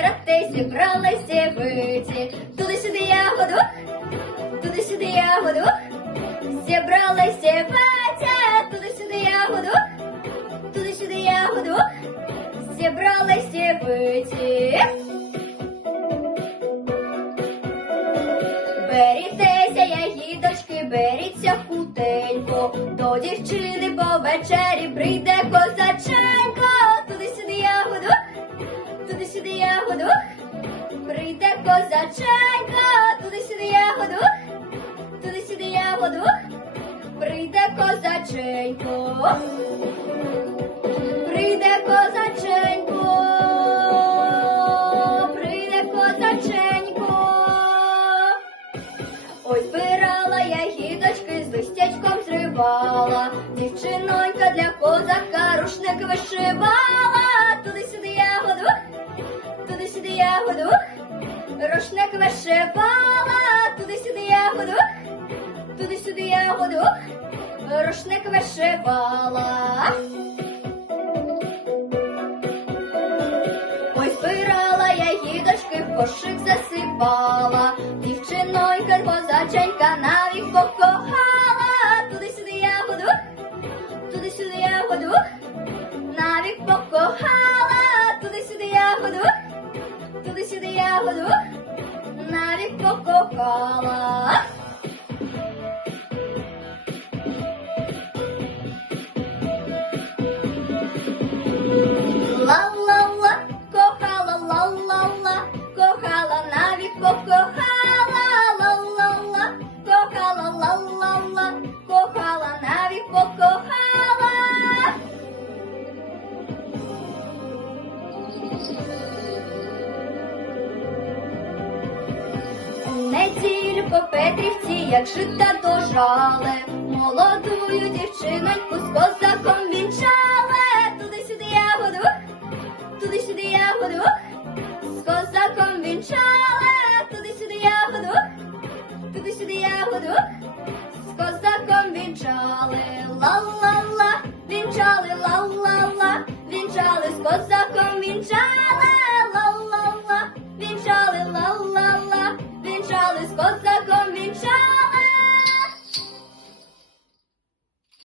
грати, зібралися биті. Туди-сюди ягоду, туди-сюди ягоду, зібралися батя, туди-сюди ягоду, туди-сюди ягоду, зібралися биті. Берітеся, ягідочки, беріться хутенько, до дівчини по вечері прийде козаченько, козаченько, туди-сюди ягоду, туди-сюди ягоду, прийде козаченько, прийде козаченько, прийде козаченько. Ой, збирала я гідочки, з листячком зривала, дівчинонька для козака рушник вишивала, рушник вишивала, туди-сюди ягоду, туди-сюди ягоду, рушник вишивала. Ой, збирала я гідочки, в кошик засипала, дівчинонька козаченька навік покохала, туди-сюди ягоду, туди-сюди ягоду, навік покохала, туди-сюди ягоду, туди-сюди ягоду, навік покохала. Ла-ла-ла, кохала, ла-ла-ла, кохала, навік покохала, ла-ла-ла, кохала, ла-ла-ла, кохала, навік покохала. У неділю по Петрівці, як жита дожали, молодую дівчиноньку з козаком вінчали, туди-сюди ягоду, туди-сюди ягоду, з козаком вінчали, туди-сюди ягоду, туди-сюди ягоду, з козаком вінчали, ла-ла-ла, вінчали, ла-ла-ла, вінчали, з козаком вінчали, both